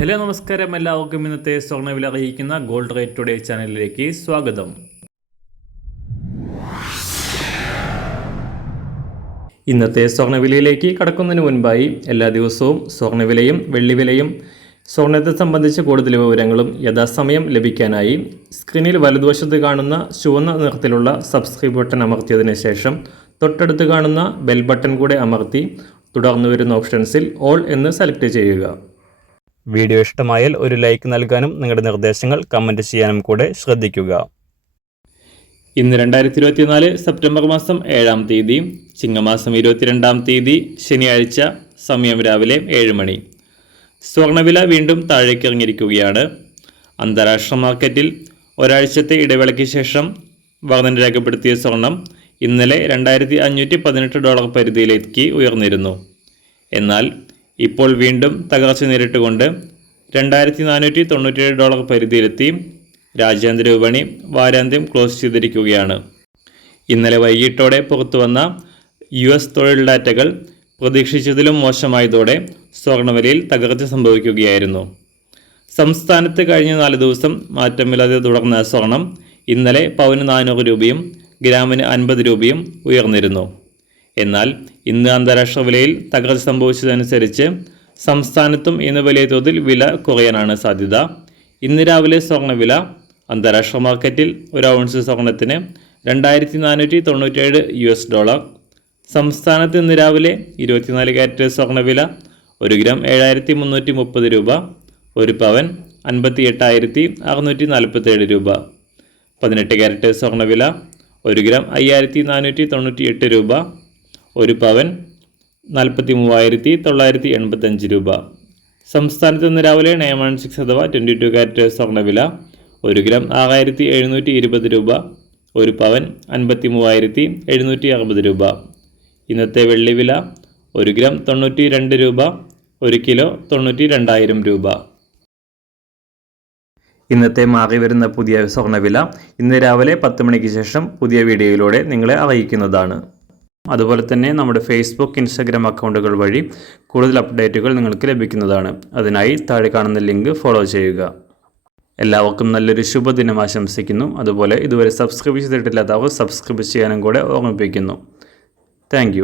Hello നമസ്കാരം, എല്ലാവർക്കും ഇന്നത്തെ സ്വർണ്ണവില അറിയിക്കുന്ന ഗോൾഡ് റേറ്റ് ടുഡേ ചാനലിലേക്ക് സ്വാഗതം. ഇന്നത്തെ സ്വർണ്ണവിലയിലേക്ക് കടക്കുന്നതിന് മുൻപായി എല്ലാ ദിവസവും സ്വർണ്ണവിലയും വെള്ളിവിലയും സ്വർണ്ണത്തെ സംബന്ധിച്ച കൂടുതൽ വിവരങ്ങളും യഥാസമയം ലഭിക്കാനായി സ്ക്രീനിൽ വലതുവശത്ത് കാണുന്ന ചുവന്ന നിറത്തിലുള്ള സബ്സ്ക്രൈബ് ബട്ടൺ അമർത്തിയതിനു ശേഷം തൊട്ടടുത്ത് കാണുന്ന ബെൽ ബട്ടൺ കൂടെ അമർത്തി തുടർന്ന് വരുന്ന ഓപ്ഷൻസിൽ ഓൾ എന്ന് സെലക്ട് ചെയ്യുക. വീഡിയോ ഇഷ്ടമായാൽ ഒരു ലൈക്ക് നൽകാനും നിങ്ങളുടെ നിർദ്ദേശങ്ങൾ കമൻറ്റ് ചെയ്യാനും കൂടെ ശ്രദ്ധിക്കുക. ഇന്ന് 2024 സെപ്റ്റംബർ മാസം 7-ാം തീയതി, ചിങ്ങമാസം 22-ാം തീയതി, ശനിയാഴ്ച. സമയം രാവിലെ 7 മണി. സ്വർണ്ണവില വീണ്ടും താഴേക്കിറങ്ങിയിരിക്കുകയാണ്. അന്താരാഷ്ട്ര മാർക്കറ്റിൽ ഒരാഴ്ചത്തെ ഇടവേളയ്ക്ക് ശേഷം വർധന രേഖപ്പെടുത്തിയ സ്വർണം ഇന്നലെ $2,518 പരിധിയിലേക്ക് ഉയർന്നിരുന്നു. എന്നാൽ ഇപ്പോൾ വീണ്ടും തകർച്ച നേരിട്ടുകൊണ്ട് $2,497 പരിധിയിലെത്തി രാജ്യാന്തര വിപണി വാരാന്ത്യം ക്ലോസ് ചെയ്തിരിക്കുകയാണ്. ഇന്നലെ വൈകിട്ടോടെ പുറത്തുവന്ന US തൊഴിൽ ഡാറ്റകൾ പ്രതീക്ഷിച്ചതിലും മോശമായതോടെ സ്വർണ്ണവിലയിൽ തകർച്ച സംഭവിക്കുകയായിരുന്നു. സംസ്ഥാനത്ത് കഴിഞ്ഞ 4 ദിവസം മാറ്റമില്ലാതെ തുടർന്ന സ്വർണം ഇന്നലെ പവന് 400 രൂപയും ഗ്രാമിന് 50 രൂപയും ഉയർന്നിരുന്നു. എന്നാൽ ഇന്ന് അന്താരാഷ്ട്ര വിലയിൽ തകർച്ച സംഭവിച്ചതനുസരിച്ച് സംസ്ഥാനത്തും ഇന്ന് വലിയ തോതിൽ വില കുറയാനാണ് സാധ്യത. ഇന്ന് രാവിലെ സ്വർണ്ണവില അന്താരാഷ്ട്ര മാർക്കറ്റിൽ ഒരു ഔൺസ് സ്വർണത്തിന് $2,497. സംസ്ഥാനത്ത് ഇന്ന് രാവിലെ 24 കാരറ്റ് സ്വർണ്ണവില 1 ഗ്രാം 7,330 രൂപ, 1 പവൻ 58,647 രൂപ. 18 കാരറ്റ് സ്വർണ്ണവില 1 ഗ്രാം 5,498 രൂപ, 1 പവൻ 43,985 രൂപ. സംസ്ഥാനത്ത് ഇന്ന് രാവിലെ 916 അഥവാ 22 കാരറ്റ് സ്വർണ്ണവില 1 ഗ്രാം 6,720 രൂപ, 1 പവൻ 53,760 രൂപ. ഇന്നത്തെ വെള്ളിവില 1 ഗ്രാം 92 രൂപ, 1 കിലോ 92,000 രൂപ. ഇന്നത്തെ മാറി വരുന്ന പുതിയ സ്വർണ്ണവില ഇന്ന് രാവിലെ 10 മണിക്ക് ശേഷം പുതിയ വീഡിയോയിലൂടെ നിങ്ങളെ അറിയിക്കുന്നതാണ്. അതുപോലെ തന്നെ നമ്മുടെ ഫേസ്ബുക്ക്, ഇൻസ്റ്റാഗ്രാം അക്കൗണ്ടുകൾ വഴി കൂടുതൽ അപ്ഡേറ്റുകൾ നിങ്ങൾക്ക് ലഭിക്കുന്നതാണ്. അതിനായി താഴെ കാണുന്ന ലിങ്ക് ഫോളോ ചെയ്യുക. എല്ലാവർക്കും നല്ലൊരു ശുഭദിനം ആശംസിക്കുന്നു. അതുപോലെ ഇതുവരെ സബ്സ്ക്രൈബ് ചെയ്തിട്ടില്ലാത്തവർ സബ്സ്ക്രൈബ് ചെയ്യാനും കൂടെ ഓർമ്മിപ്പിക്കുന്നു. താങ്ക്